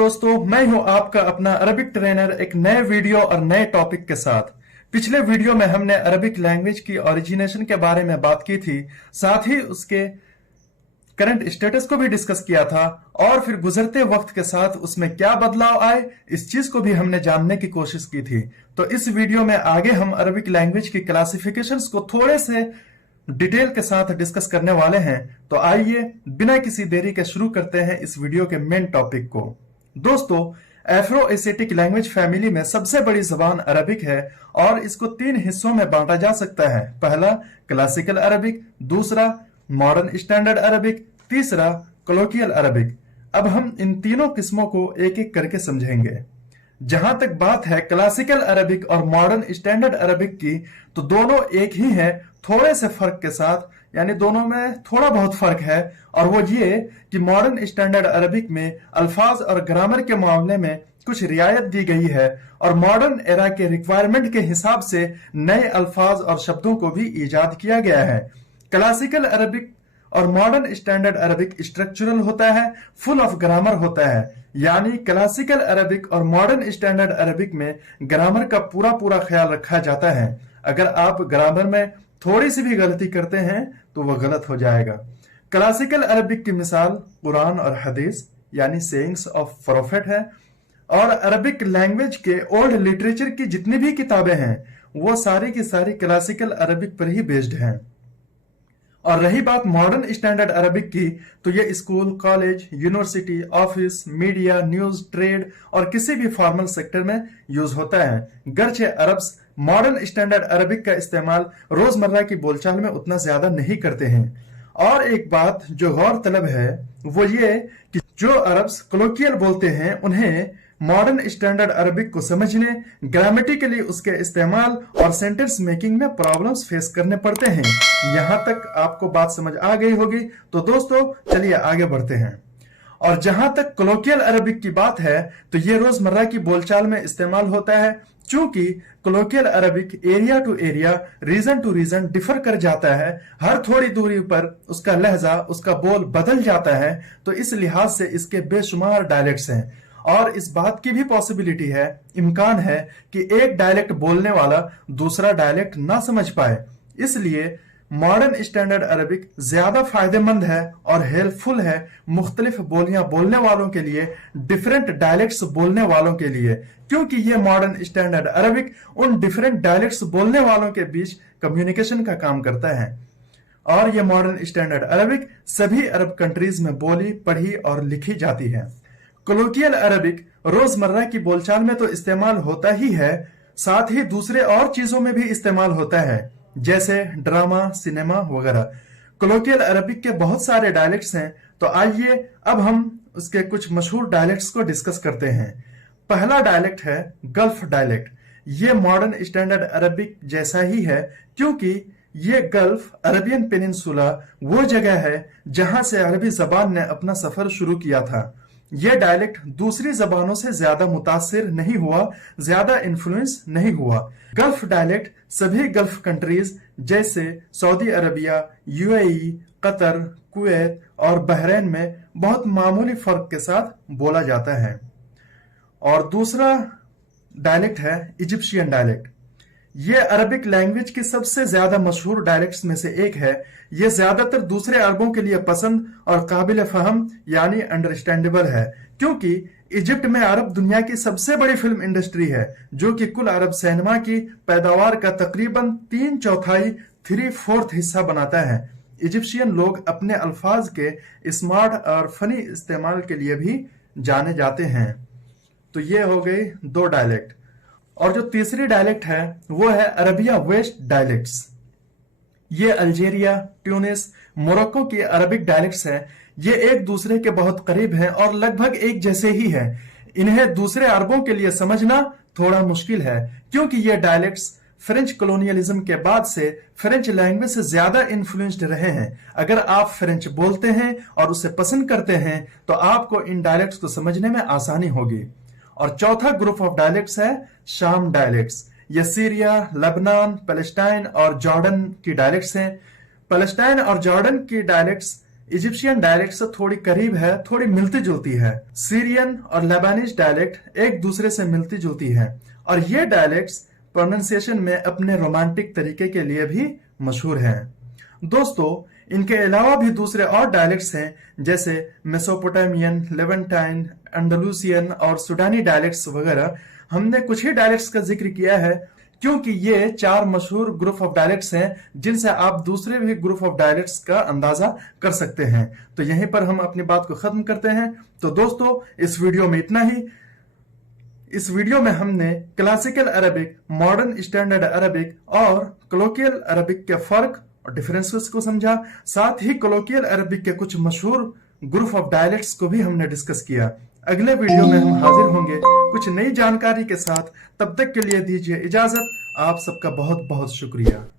दोस्तों, मैं हूं आपका अपना अरबिक ट्रेनर एक नए वीडियो और नए टॉपिक के साथ। पिछले वीडियो में हमने अरबिक लैंग्वेज की ओरिजिनेशन के बारे में बात की थी, साथ ही उसके करंट स्टेटस को भी डिस्कस किया था और फिर गुजरते वक्त के साथ उसमें क्या बदलाव आए इस चीज को भी हमने जानने की कोशिश की थी। तो इस वीडियो में आगे हम अरबिक लैंग्वेज की क्लासिफिकेशंस को थोड़े से डिटेल के साथ डिस्कस करने वाले हैं। तो आइए बिना किसी देरी के शुरू करते हैं इस वीडियो के मेन टॉपिक को। दोस्तों, एफ्रो एशियाटिक लैंग्वेज फैमिली में सबसे बड़ी जबान अरबिक है और इसको 3 हिस्सों में बांटा जा सकता है। पहला क्लासिकल अरबिक, दूसरा मॉडर्न स्टैंडर्ड अरबिक, तीसरा कोलोकियल अरबिक। अब हम इन तीनों किस्मों को एक एक करके समझेंगे। जहां तक बात है क्लासिकल अरबिक और मॉडर्न स्टैंडर्ड अरबिक की, तो दोनों एक ही है, थोड़े से फर्क के साथ, यानी दोनों में थोड़ा बहुत फर्क है। और वो ये कि मॉडर्न स्टैंडर्ड अरबिक में अल्फाज और ग्रामर के मामले में कुछ रियायत दी गई है और मॉडर्न एरा के रिक्वायरमेंट के हिसाब से नए अल्फाज और शब्दों को भी ईजाद किया गया है। क्लासिकल अरबिक और मॉडर्न स्टैंडर्ड अरबिक स्ट्रक्चरल होता है, फुल ऑफ ग्रामर होता है। यानी क्लासिकल अरबिक और मॉडर्न स्टैंडर्ड अरबिक में ग्रामर का पूरा ख्याल रखा जाता है। अगर आप ग्रामर में थोड़ी सी भी गलती करते हैं तो वह गलत हो जाएगा। क्लासिकल अरबिक की मिसाल कुरान और हदीस यानी सेइंग्स ऑफ प्रोफेट है और अरबिक लैंग्वेज के ओल्ड लिटरेचर की जितनी भी किताबें हैं वो सारी की सारी क्लासिकल अरबिक पर ही बेस्ड हैं। और रही बात मॉडर्न स्टैंडर्ड अरबिक की, तो ये school, college, university, office, media, news, trade और किसी भी फॉर्मल सेक्टर में यूज होता है। गर्चे अरब्स मॉडर्न स्टैंडर्ड अरबिक का इस्तेमाल रोजमर्रा की बोलचाल में उतना ज्यादा नहीं करते हैं। और एक बात जो गौर तलब है वो ये कि जो अरब्स कोलोकियल बोलते हैं उन्हें मॉडर्न स्टैंडर्ड अरबिक को समझने, ग्रामेटिकली उसके इस्तेमाल और सेंटेंस मेकिंग में प्रॉब्लम्स फेस करने पड़ते हैं। यहां तक आपको बात समझ आ गई होगी। तो दोस्तों चलिए आगे बढ़ते हैं। और जहां तक कोलोकियल अरबिक की बात है तो ये रोजमर्रा की बोलचाल में इस्तेमाल होता है। चूंकि colloquial Arabic area to area, region to region differ कर जाता है, हर थोड़ी दूरी पर उसका लहजा, उसका बोल बदल जाता है, तो इस लिहाज से इसके बेशुमार डायलेक्ट्स हैं। और इस बात की भी पॉसिबिलिटी है, इम्कान है कि एक डायलेक्ट बोलने वाला दूसरा डायलेक्ट ना समझ पाए। इसलिए मॉडर्न स्टैंडर्ड अरबिक ज्यादा फायदेमंद है और हेल्पफुल है मुख्तलिफ बोलियां बोलने वालों के लिए, डिफरेंट डायलेक्ट्स बोलने वालों के लिए, क्योंकि ये मॉडर्न स्टैंडर्ड अरबिक उन डिफरेंट डायलेक्ट्स बोलने वालों के बीच कम्युनिकेशन का काम करता है। और ये मॉडर्न स्टैंडर्ड अरबिक सभी अरब कंट्रीज में बोली, पढ़ी और लिखी जाती है। कोलोकियल अरबिक रोजमर्रा की बोलचाल में तो इस्तेमाल होता ही है, साथ ही दूसरे और चीजों में भी इस्तेमाल होता है, जैसे ड्रामा, सिनेमा वगैरह। कोलोकियल अरबिक के बहुत सारे डायलेक्ट्स हैं, तो आइए अब हम उसके कुछ मशहूर डायलेक्ट्स को डिस्कस करते हैं। पहला डायलेक्ट है गल्फ डायलेक्ट। ये मॉडर्न स्टैंडर्ड अरबिक जैसा ही है, क्योंकि ये गल्फ अरबियन पेनिनसुला वो जगह है जहां से अरबी जबान ने अपना सफर शुरू किया था। यह डायलेक्ट दूसरी जबानों से ज्यादा मुतासिर नहीं हुआ, ज्यादा इन्फ्लुएंस नहीं हुआ। गल्फ डायलेक्ट सभी गल्फ कंट्रीज जैसे Saudi Arabia, UAE, Qatar, Kuwait और बहरीन में बहुत मामूली फर्क के साथ बोला जाता है। और दूसरा डायलेक्ट है इजिप्शियन डायलेक्ट। ये अरबिक लैंग्वेज की सबसे ज्यादा मशहूर डायलेक्ट्स में से एक है। ये ज्यादातर दूसरे अरबों के लिए पसंद और काबिल फहम यानी अंडरस्टैंडेबल है, क्योंकि इजिप्ट में अरब दुनिया की सबसे बड़ी फिल्म इंडस्ट्री है, जो कि कुल अरब सिनेमा की पैदावार का तकरीबन 3/4 3/4 हिस्सा बनाता है। इजिप्शियन लोग अपने अल्फाज के स्मार्ट और फनी इस्तेमाल के लिए भी जाने जाते हैं। तो ये हो गई 2 डायलेक्ट। और जो तीसरी डायलेक्ट है वो है अरबिया वेस्ट डायलेक्ट्स। ये अल्जीरिया, ट्यूनिस, मोरक्को की अरबिक डायलेक्ट्स हैं। ये एक दूसरे के बहुत करीब हैं और लगभग एक जैसे ही हैं। इन्हें दूसरे अरबों के लिए समझना थोड़ा मुश्किल है, क्योंकि ये डायलेक्ट्स फ्रेंच कॉलोनियलिज्म के बाद से फ्रेंच लैंग्वेज से ज्यादा इन्फ्लुएंस्ड रहे हैं। अगर आप फ्रेंच बोलते हैं और उसे पसंद करते हैं तो आपको इन डायलेक्ट्स को समझने में आसानी होगी। और चौथा ग्रुप ऑफ डायलेक्ट्स है शाम डायलेक्ट्स। ये सीरिया, लेबनान, पैलेस्टाइन और जॉर्डन की डायलेक्ट्स हैं। पैलेस्टाइन और जॉर्डन की डायलेक्ट्स इजिप्शियन डायलेक्ट से थोड़ी करीब है, थोड़ी मिलती जुलती है। सीरियन और लेबानीज डायलेक्ट एक दूसरे से मिलती जुलती है और ये डायलेक्ट्स प्रोनाउंसिएशन में अपने रोमांटिक तरीके के लिए भी मशहूर हैं। दोस्तों, इनके अलावा भी दूसरे और डायलेक्ट्स हैं, जैसे मेसोपोटामियन, लेवेंटाइन, अंडलूसियन और सुडानी डायलेक्ट्स वगैरह। हमने कुछ ही डायलेक्ट्स का जिक्र किया है क्योंकि ये 4 मशहूर ग्रुप ऑफ डायलेक्ट्स हैं जिनसे आप दूसरे भी ग्रुप ऑफ डायलेक्ट्स का अंदाजा कर सकते हैं। तो यहीं पर हम अपनी बात को खत्म करते हैं। तो दोस्तों, इस वीडियो में इतना ही। इस वीडियो में हमने classical Arabic, modern standard Arabic और कोलोकियल अरबिक के फर्क और डिफरेंसेस को समझा। साथ ही कोलोकियल अरबिक के कुछ मशहूर ग्रुप ऑफ डायलेक्ट्स को भी हमने डिस्कस किया। अगले वीडियो में हम हाजिर होंगे कुछ नई जानकारी के साथ। तब तक के लिए दीजिए इजाजत। आप सबका बहुत बहुत शुक्रिया।